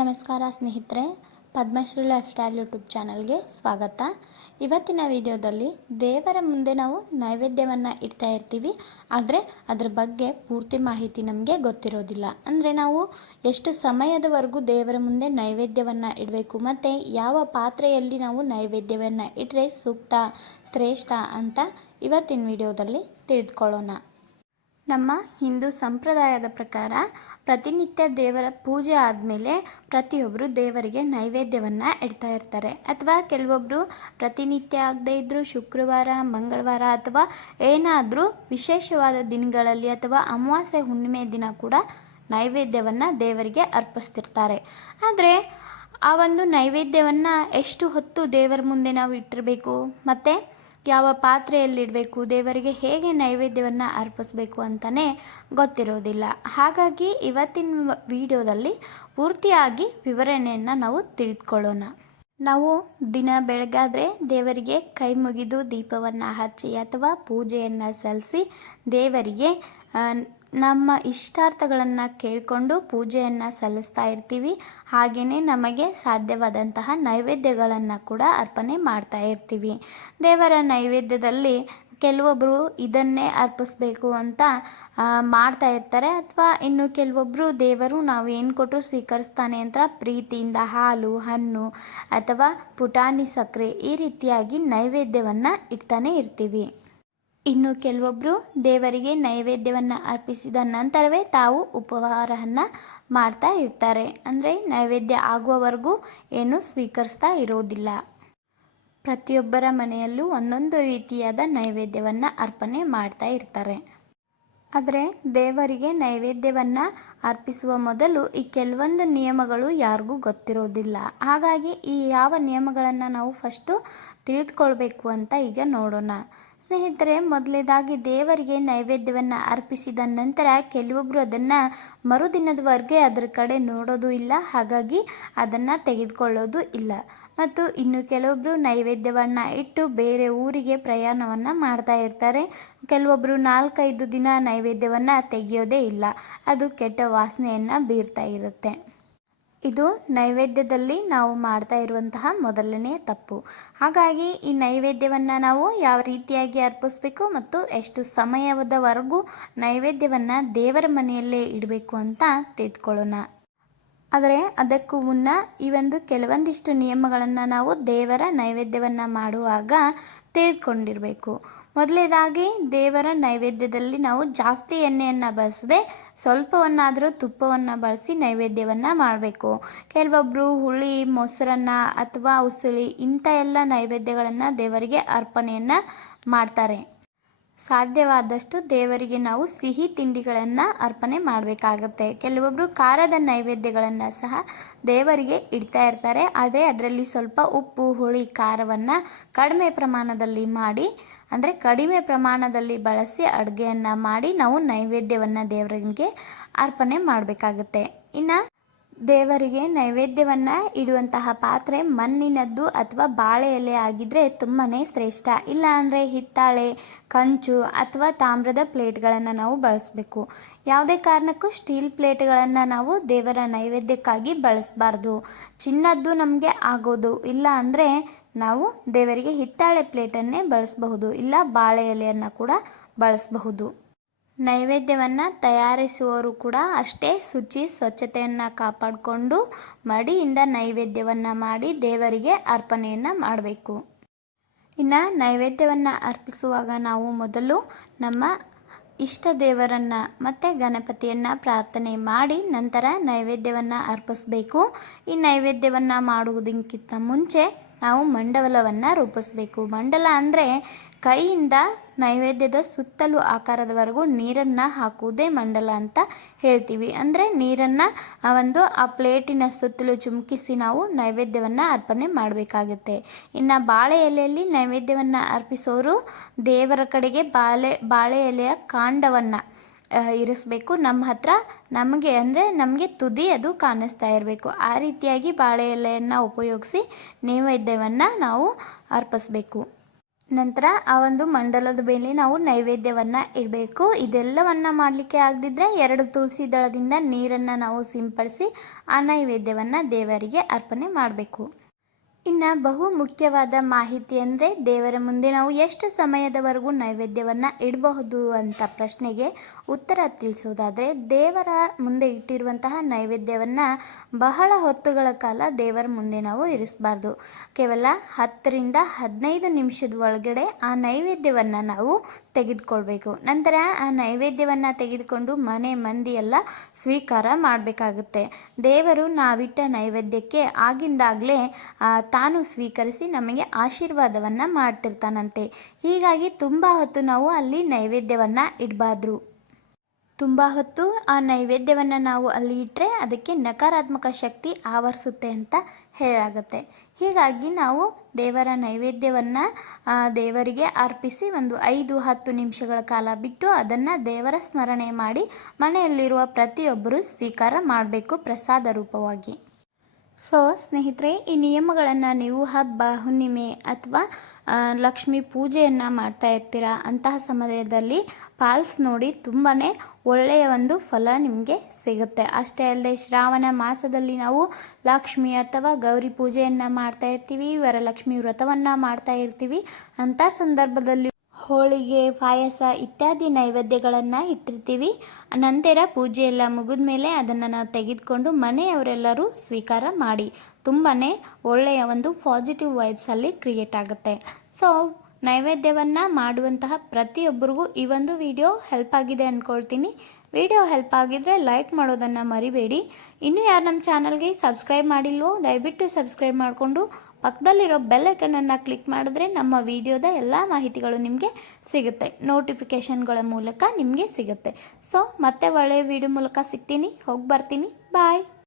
ನಮಸ್ಕಾರ ಸ್ನೇಹಿತರೆ, Padmashri life style YouTube ಚಾನಲ್ಗೆ ಸ್ವಾಗತ. ಇವತ್ತಿನ ವಿಡಿಯೋದಲ್ಲಿ ದೇವರ ಮುಂದೆ ನಾವು ನೈವೇದ್ಯವನ್ನು ಇಡ್ತಾ ಇರ್ತೀವಿ, ಆದರೆ ಅದ್ರ ಬಗ್ಗೆ ಪೂರ್ತಿ ಮಾಹಿತಿ ನಮಗೆ ಗೊತ್ತಿರೋದಿಲ್ಲ. ಅಂದರೆ ನಾವು ಎಷ್ಟು ಸಮಯದವರೆಗೂ ದೇವರ ಮುಂದೆ ನೈವೇದ್ಯವನ್ನು ಇಡಬೇಕು, ಮತ್ತು ಯಾವ ಪಾತ್ರೆಯಲ್ಲಿ ನಾವು ನೈವೇದ್ಯವನ್ನು ಇಟ್ಟರೆ ಸೂಕ್ತ, ಶ್ರೇಷ್ಠ ಅಂತ ಇವತ್ತಿನ ವಿಡಿಯೋದಲ್ಲಿ ತಿಳಿದುಕೊಳ್ಳೋಣ. ನಮ್ಮ ಹಿಂದೂ ಸಂಪ್ರದಾಯದ ಪ್ರಕಾರ ಪ್ರತಿನಿತ್ಯ ದೇವರ ಪೂಜೆ ಆದಮೇಲೆ ಪ್ರತಿಯೊಬ್ಬರು ದೇವರಿಗೆ ನೈವೇದ್ಯವನ್ನು ಇಡ್ತಾ ಇರ್ತಾರೆ. ಅಥವಾ ಕೆಲವೊಬ್ಬರು ಪ್ರತಿನಿತ್ಯ ಆಗದೇ ಇದ್ದರೂ ಶುಕ್ರವಾರ, ಮಂಗಳವಾರ ಅಥವಾ ಏನಾದರೂ ವಿಶೇಷವಾದ ದಿನಗಳಲ್ಲಿ ಅಥವಾ ಅಮಾವಾಸ್ಯೆ, ಹುಣ್ಣಿಮೆ ದಿನ ಕೂಡ ನೈವೇದ್ಯವನ್ನು ದೇವರಿಗೆ ಅರ್ಪಿಸ್ತಿರ್ತಾರೆ. ಆದರೆ ಆ ಒಂದು ನೈವೇದ್ಯವನ್ನು ಎಷ್ಟು ಹೊತ್ತು ದೇವರ ಮುಂದೆ ನಾವು ಇಟ್ಟಿರಬೇಕು? ಮತ್ತು ಯಾವ ಪಾತ್ರೆಯಲ್ಲಿಡಬೇಕು, ದೇವರಿಗೆ ಹೇಗೆ ನೈವೇದ್ಯವನ್ನು ಅರ್ಪಿಸಬೇಕು ಅಂತಲೇ ಗೊತ್ತಿರೋದಿಲ್ಲ. ಹಾಗಾಗಿ ಇವತ್ತಿನ ವಿಡಿಯೋದಲ್ಲಿ ಪೂರ್ತಿಯಾಗಿ ವಿವರಣೆಯನ್ನು ನಾವು ತಿಳಿದುಕೊಳ್ಳೋಣ. ನಾವು ದಿನ ಬೆಳಗಾದರೆ ದೇವರಿಗೆ ಕೈ ಮುಗಿದು ದೀಪವನ್ನು ಹಚ್ಚಿ ಅಥವಾ ಪೂಜೆಯನ್ನು ಸಲ್ಲಿಸಿ ದೇವರಿಗೆ ನಮ್ಮ ಇಷ್ಟಾರ್ಥಗಳನ್ನು ಕೇಳಿಕೊಂಡು ಪೂಜೆಯನ್ನು ಸಲ್ಲಿಸ್ತಾ ಇರ್ತೀವಿ. ಹಾಗೆಯೇ ನಮಗೆ ಸಾಧ್ಯವಾದಂತಹ ನೈವೇದ್ಯಗಳನ್ನು ಕೂಡ ಅರ್ಪಣೆ ಮಾಡ್ತಾ ಇರ್ತೀವಿ. ದೇವರ ನೈವೇದ್ಯದಲ್ಲಿ ಕೆಲವೊಬ್ಬರು ಇದನ್ನೇ ಅರ್ಪಿಸ್ಬೇಕು ಅಂತ ಮಾಡ್ತಾ ಇರ್ತಾರೆ. ಅಥವಾ ಇನ್ನು ಕೆಲವೊಬ್ಬರು ದೇವರು ನಾವು ಏನು ಕೊಟ್ಟು ಸ್ವೀಕರಿಸ್ತಾನೆ ಅಂತ ಪ್ರೀತಿಯಿಂದ ಹಾಲು, ಹಣ್ಣು ಅಥವಾ ಪುಟಾಣಿ ಸಕ್ಕರೆ ಈ ರೀತಿಯಾಗಿ ನೈವೇದ್ಯವನ್ನು ಇಡ್ತಾನೆ ಇರ್ತೀವಿ. ಇನ್ನು ಕೆಲವೊಬ್ಬರು ದೇವರಿಗೆ ನೈವೇದ್ಯವನ್ನು ಅರ್ಪಿಸಿದ ನಂತರವೇ ತಾವು ಉಪಹಾರವನ್ನು ಮಾಡ್ತಾ ಇರ್ತಾರೆ. ಅಂದರೆ ನೈವೇದ್ಯ ಆಗುವವರೆಗೂ ಏನು ಸ್ವೀಕರಿಸ್ತಾ ಇರೋದಿಲ್ಲ. ಪ್ರತಿಯೊಬ್ಬರ ಮನೆಯಲ್ಲೂ ಒಂದೊಂದು ರೀತಿಯಾದ ನೈವೇದ್ಯವನ್ನು ಅರ್ಪಣೆ ಮಾಡ್ತಾ ಇರ್ತಾರೆ. ಆದರೆ ದೇವರಿಗೆ ನೈವೇದ್ಯವನ್ನು ಅರ್ಪಿಸುವ ಮೊದಲು ಈ ಕೆಲವೊಂದು ನಿಯಮಗಳು ಯಾರಿಗೂ ಗೊತ್ತಿರೋದಿಲ್ಲ. ಹಾಗಾಗಿ ಈ ಯಾವ ನಿಯಮಗಳನ್ನು ನಾವು ಫಸ್ಟು ತಿಳಿದುಕೊಳ್ಬೇಕು ಅಂತ ಈಗ ನೋಡೋಣ. ಸ್ನೇಹಿತರೆ, ಮೊದಲೇದಾಗಿ ದೇವರಿಗೆ ನೈವೇದ್ಯವನ್ನು ಅರ್ಪಿಸಿದ ನಂತರ ಕೆಲವೊಬ್ಬರು ಅದನ್ನು ಮರುದಿನದವರೆಗೆ ಅದರ ಕಡೆ ನೋಡೋದು ಇಲ್ಲ, ಹಾಗಾಗಿ ಅದನ್ನು ತೆಗೆದುಕೊಳ್ಳೋದು ಇಲ್ಲ. ಮತ್ತು ಇನ್ನು ಕೆಲವೊಬ್ಬರು ನೈವೇದ್ಯವನ್ನು ಇಟ್ಟು ಬೇರೆ ಊರಿಗೆ ಪ್ರಯಾಣವನ್ನು ಮಾಡ್ತಾ ಇರ್ತಾರೆ. ಕೆಲವೊಬ್ಬರು ನಾಲ್ಕೈದು ದಿನ ನೈವೇದ್ಯವನ್ನು ತೆಗೆಯೋದೇ ಇಲ್ಲ. ಅದು ಕೆಟ್ಟ ವಾಸನೆಯನ್ನು ಬೀರ್ತಾ ಇರುತ್ತೆ. ಇದು ನೈವೇದ್ಯದಲ್ಲಿ ನಾವು ಮಾಡ್ತಾ ಇರುವಂತಹ ಮೊದಲನೇ ತಪ್ಪು. ಹಾಗಾಗಿ ಈ ನೈವೇದ್ಯವನ್ನು ನಾವು ಯಾವ ರೀತಿಯಾಗಿ ಅರ್ಪಿಸ್ಬೇಕು ಮತ್ತು ಎಷ್ಟು ಸಮಯದವರೆಗೂ ನೈವೇದ್ಯವನ್ನು ದೇವರ ಮನೆಯಲ್ಲೇ ಇಡಬೇಕು ಅಂತ ತಿಳಿದುಕೊಳ್ಳೋಣ ಆದರೆ ಅದಕ್ಕೂ ಮುನ್ನ ಈ ಒಂದು ಕೆಲವೊಂದಿಷ್ಟು ನಿಯಮಗಳನ್ನು ನಾವು ದೇವರ ನೈವೇದ್ಯವನ್ನು ಮಾಡುವಾಗ ತಿಳಿದುಕೊಂಡಿರಬೇಕು ಮೊದಲೇದಾಗಿ ದೇವರ ನೈವೇದ್ಯದಲ್ಲಿ ನಾವು ಜಾಸ್ತಿ ಎಣ್ಣೆಯನ್ನು ಬಳಸದೆ ಸ್ವಲ್ಪವನ್ನಾದರೂ ತುಪ್ಪವನ್ನು ಬಳಸಿ ನೈವೇದ್ಯವನ್ನು ಮಾಡಬೇಕು. ಕೆಲವೊಬ್ಬರು ಹುಳಿ, ಮೊಸರನ್ನ ಅಥವಾ ಉಸುಳಿ ಇಂಥ ಎಲ್ಲ ನೈವೇದ್ಯಗಳನ್ನು ದೇವರಿಗೆ ಅರ್ಪಣೆಯನ್ನು ಮಾಡ್ತಾರೆ. ಸಾಧ್ಯವಾದಷ್ಟು ದೇವರಿಗೆ ನಾವು ಸಿಹಿ ತಿಂಡಿಗಳನ್ನು ಅರ್ಪಣೆ ಮಾಡಬೇಕಾಗುತ್ತೆ. ಕೆಲವೊಬ್ಬರು ಖಾರದ ನೈವೇದ್ಯಗಳನ್ನು ಸಹ ದೇವರಿಗೆ ಇಡ್ತಾ ಇರ್ತಾರೆ. ಆದರೆ ಅದರಲ್ಲಿ ಸ್ವಲ್ಪ ಉಪ್ಪು, ಹುಳಿ, ಖಾರವನ್ನು ಕಡಿಮೆ ಪ್ರಮಾಣದಲ್ಲಿ ಮಾಡಿ, ಅಂದರೆ ಕಡಿಮೆ ಪ್ರಮಾಣದಲ್ಲಿ ಬಳಸಿ ಅಡುಗೆಯನ್ನು ಮಾಡಿ ನಾವು ನೈವೇದ್ಯವನ್ನು ದೇವರಿಗೆ ಅರ್ಪಣೆ ಮಾಡಬೇಕಾಗುತ್ತೆ. ಇನ್ನು ದೇವರಿಗೆ ನೈವೇದ್ಯವನ್ನು ಇಡುವಂತಹ ಪಾತ್ರೆ ಮಣ್ಣಿನದ್ದು ಅಥವಾ ಬಾಳೆ ಎಲೆ ಆಗಿದ್ದರೆ ತುಂಬಾ ಶ್ರೇಷ್ಠ. ಇಲ್ಲ ಅಂದರೆ ಹಿತ್ತಾಳೆ, ಕಂಚು ಅಥವಾ ತಾಮ್ರದ ಪ್ಲೇಟ್ಗಳನ್ನು ನಾವು ಬಳಸಬೇಕು. ಯಾವುದೇ ಕಾರಣಕ್ಕೂ ಸ್ಟೀಲ್ ಪ್ಲೇಟ್ಗಳನ್ನು ನಾವು ದೇವರ ನೈವೇದ್ಯಕ್ಕಾಗಿ ಬಳಸಬಾರ್ದು. ಚಿನ್ನದ್ದು ನಮಗೆ ಆಗೋದು. ಇಲ್ಲ ಅಂದರೆ ನಾವು ದೇವರಿಗೆ ಹಿತ್ತಾಳೆ ಪ್ಲೇಟನ್ನೇ ಬಳಸಬಹುದು. ಇಲ್ಲ ಬಾಳೆ ಎಲೆಯನ್ನು ಕೂಡ ಬಳಸಬಹುದು. ನೈವೇದ್ಯವನ್ನು ತಯಾರಿಸುವವರು ಕೂಡ ಅಷ್ಟೇ ಶುಚಿ ಸ್ವಚ್ಛತೆಯನ್ನು ಕಾಪಾಡಿಕೊಂಡು ಮಡಿಯಿಂದ ನೈವೇದ್ಯವನ್ನು ಮಾಡಿ ದೇವರಿಗೆ ಅರ್ಪಣೆಯನ್ನು ಮಾಡಬೇಕು. ಇನ್ನು ನೈವೇದ್ಯವನ್ನು ಅರ್ಪಿಸುವಾಗ ನಾವು ಮೊದಲು ನಮ್ಮ ಇಷ್ಟ ದೇವರನ್ನು ಮತ್ತು ಗಣಪತಿಯನ್ನು ಪ್ರಾರ್ಥನೆ ಮಾಡಿ ನಂತರ ನೈವೇದ್ಯವನ್ನು ಅರ್ಪಿಸಬೇಕು. ಈ ನೈವೇದ್ಯವನ್ನು ಮಾಡುವುದಕ್ಕಿಂತ ಮುಂಚೆ ನಾವು ಮಂಡಲವನ್ನು ರೂಪಿಸಬೇಕು. ಮಂಡಲ ಅಂದರೆ ಕೈಯಿಂದ ನೈವೇದ್ಯದ ಸುತ್ತಲೂ ಆಕಾರದವರೆಗೂ ನೀರನ್ನು ಹಾಕುವುದೇ ಮಂಡಲ ಅಂತ ಹೇಳ್ತೀವಿ. ಅಂದರೆ ನೀರನ್ನು ಆ ಒಂದು ಆ ಪ್ಲೇಟಿನ ಸುತ್ತಲೂ ಚುಮುಕಿಸಿ ನಾವು ನೈವೇದ್ಯವನ್ನು ಅರ್ಪಣೆ ಮಾಡಬೇಕಾಗುತ್ತೆ. ಇನ್ನು ಬಾಳೆ ಎಲೆಯಲ್ಲಿ ನೈವೇದ್ಯವನ್ನು ಅರ್ಪಿಸೋರು ದೇವರ ಕಡೆಗೆ ಬಾಳೆ ಬಾಳೆ ಎಲೆಯ ಕಾಂಡವನ್ನು ಇರಿಸಬೇಕು. ನಮ್ಮ ಹತ್ರ ನಮಗೆ ಅಂದರೆ ನಮಗೆ ತುದಿ ಅದು ಕಾಣಿಸ್ತಾ ಇರಬೇಕು. ಆ ರೀತಿಯಾಗಿ ಬಾಳೆ ಎಲೆಯನ್ನು ಉಪಯೋಗಿಸಿ ನೈವೇದ್ಯವನ್ನು ನಾವು ಅರ್ಪಿಸ್ಬೇಕು. ನಂತರ ಆ ಒಂದು ಮಂಡಲದ ಮೇಲೆ ನಾವು ನೈವೇದ್ಯವನ್ನು ಇಡಬೇಕು. ಇದೆಲ್ಲವನ್ನು ಮಾಡಲಿಕ್ಕೆ ಆಗದಿದ್ದರೆ ಎರಡು ತುಳಸಿ ದಳದಿಂದ ನೀರನ್ನು ನಾವು ಸಿಂಪಡಿಸಿ ಆ ನೈವೇದ್ಯವನ್ನು ದೇವರಿಗೆ ಅರ್ಪಣೆ ಮಾಡಬೇಕು. ಇನ್ನು ಬಹು ಮುಖ್ಯವಾದ ಮಾಹಿತಿ ಅಂದರೆ ದೇವರ ಮುಂದೆ ನಾವು ಎಷ್ಟು ಸಮಯದವರೆಗೂ ನೈವೇದ್ಯವನ್ನು ಇಡಬಹುದು ಅಂತ ಪ್ರಶ್ನೆಗೆ ಉತ್ತರ ತಿಳಿಸೋದಾದರೆ ದೇವರ ಮುಂದೆ ಇಟ್ಟಿರುವಂತಹ ನೈವೇದ್ಯವನ್ನು ಬಹಳ ಹೊತ್ತುಗಳ ಕಾಲ ದೇವರ ಮುಂದೆ ನಾವು ಇರಿಸಬಾರ್ದು. ಕೇವಲ ಹತ್ತರಿಂದ ಹದಿನೈದು ನಿಮಿಷದ ಒಳಗಡೆ ಆ ನೈವೇದ್ಯವನ್ನು ನಾವು ತೆಗೆದುಕೊಳ್ಬೇಕು. ನಂತರ ಆ ನೈವೇದ್ಯವನ್ನು ತೆಗೆದುಕೊಂಡು ಮನೆ ಮಂದಿ ಎಲ್ಲ ಸ್ವೀಕಾರ ಮಾಡಬೇಕಾಗುತ್ತೆ. ದೇವರು ನಾವಿಟ್ಟ ನೈವೇದ್ಯಕ್ಕೆ ಆಗಿಂದಾಗಲೇ ತಾನು ಸ್ವೀಕರಿಸಿ ನಮಗೆ ಆಶೀರ್ವಾದವನ್ನು ಮಾಡ್ತಿರ್ತಾನಂತೆ. ಹೀಗಾಗಿ ತುಂಬ ಹೊತ್ತು ನಾವು ಅಲ್ಲಿ ನೈವೇದ್ಯವನ್ನು ಇಡಬಾರ್ದು ತುಂಬ ಹೊತ್ತು ಆ ನೈವೇದ್ಯವನ್ನು ನಾವು ಅಲ್ಲಿ ಇಟ್ಟರೆ ಅದಕ್ಕೆ ನಕಾರಾತ್ಮಕ ಶಕ್ತಿ ಆವರಿಸುತ್ತೆ ಅಂತ ಹೇಳಾಗುತ್ತೆ. ಹೀಗಾಗಿ ನಾವು ದೇವರ ನೈವೇದ್ಯವನ್ನು ದೇವರಿಗೆ ಅರ್ಪಿಸಿ ಒಂದು ಐದು, ಹತ್ತು ನಿಮಿಷಗಳ ಕಾಲ ಬಿಟ್ಟು ಅದನ್ನು ದೇವರ ಸ್ಮರಣೆ ಮಾಡಿ ಮನೆಯಲ್ಲಿರುವ ಪ್ರತಿಯೊಬ್ಬರೂ ಸ್ವೀಕಾರ ಮಾಡಬೇಕು ಪ್ರಸಾದ ರೂಪವಾಗಿ. ಸೊ, ಸ್ನೇಹಿತರೆ, ಈ ನಿಯಮಗಳನ್ನು ನೀವು ಹಬ್ಬ, ಹುಣ್ಣಿಮೆ ಅಥವಾ ಲಕ್ಷ್ಮಿ ಪೂಜೆಯನ್ನು ಮಾಡ್ತಾ ಇರ್ತೀರಾ? ಅಂತಹ ಸಮಯದಲ್ಲಿ ಪಾಲ್ಸ್ ನೋಡಿ ತುಂಬಾ ಒಳ್ಳೆಯ ಒಂದು ಫಲ ನಿಮಗೆ ಸಿಗುತ್ತೆ. ಅಷ್ಟೇ ಅಲ್ಲದೆ, ಶ್ರಾವಣ ಮಾಸದಲ್ಲಿ ನಾವು ಲಕ್ಷ್ಮಿ ಅಥವಾ ಗೌರಿ ಪೂಜೆಯನ್ನು ಮಾಡ್ತಾ ಇರ್ತೀವಿ, ವರಲಕ್ಷ್ಮಿ ವ್ರತವನ್ನು ಮಾಡ್ತಾ ಇರ್ತೀವಿ. ಅಂಥ ಸಂದರ್ಭದಲ್ಲಿ ಹೋಳಿಗೆ, ಪಾಯಸ ಇತ್ಯಾದಿ ನೈವೇದ್ಯಗಳನ್ನು ಇಟ್ಟಿರ್ತೀವಿ. ನಂತರ ಪೂಜೆ ಎಲ್ಲ ಮುಗಿದ ಮೇಲೆ ಅದನ್ನು ನಾವು ತೆಗೆದುಕೊಂಡು ಮನೆಯವರೆಲ್ಲರೂ ಸ್ವೀಕಾರ ಮಾಡಿ. ತುಂಬಾ ಒಳ್ಳೆಯ ಒಂದು ಪಾಸಿಟಿವ್ ವೈಬ್ಸಲ್ಲಿ ಕ್ರಿಯೇಟ್ ಆಗುತ್ತೆ. ಸೊ ನೈವೇದ್ಯವನ್ನು ಮಾಡುವಂತಹ ಪ್ರತಿಯೊಬ್ಬರಿಗೂ ಈ ಒಂದು ವಿಡಿಯೋ ಹೆಲ್ಪ್ ಆಗಿದೆ ಅಂದ್ಕೊಳ್ತೀನಿ ವಿಡಿಯೋ ಹೆಲ್ಪ್ ಆಗಿದ್ರೆ ಲೈಕ್ ಮಾಡೋದನ್ನು ಮರಿಬೇಡಿ. ಇನ್ನೂ ಯಾರು ನಮ್ಮ ಚಾನಲ್ಗೆ ಸಬ್ಸ್ಕ್ರೈಬ್ ಮಾಡಿಲ್ವೋ, ದಯವಿಟ್ಟು ಸಬ್ಸ್ಕ್ರೈಬ್ ಮಾಡಿಕೊಂಡು ಪಕ್ಕದಲ್ಲಿರೋ ಬೆಲ್ ಐಕನನ್ನು ಕ್ಲಿಕ್ ಮಾಡಿದ್ರೆ ನಮ್ಮ ವಿಡಿಯೋದ ಎಲ್ಲ ಮಾಹಿತಿಗಳು ನಿಮಗೆ ಸಿಗುತ್ತೆ. ನೋಟಿಫಿಕೇಷನ್ಗಳ ಮೂಲಕ ನಿಮಗೆ ಸಿಗುತ್ತೆ. ಸೊ, ಮತ್ತೆ ಒಳ್ಳೆಯ ವಿಡಿಯೋ ಮೂಲಕ ಸಿಗ್ತೀನಿ. ಹೋಗಿ ಬರ್ತೀನಿ. ಬಾಯ್.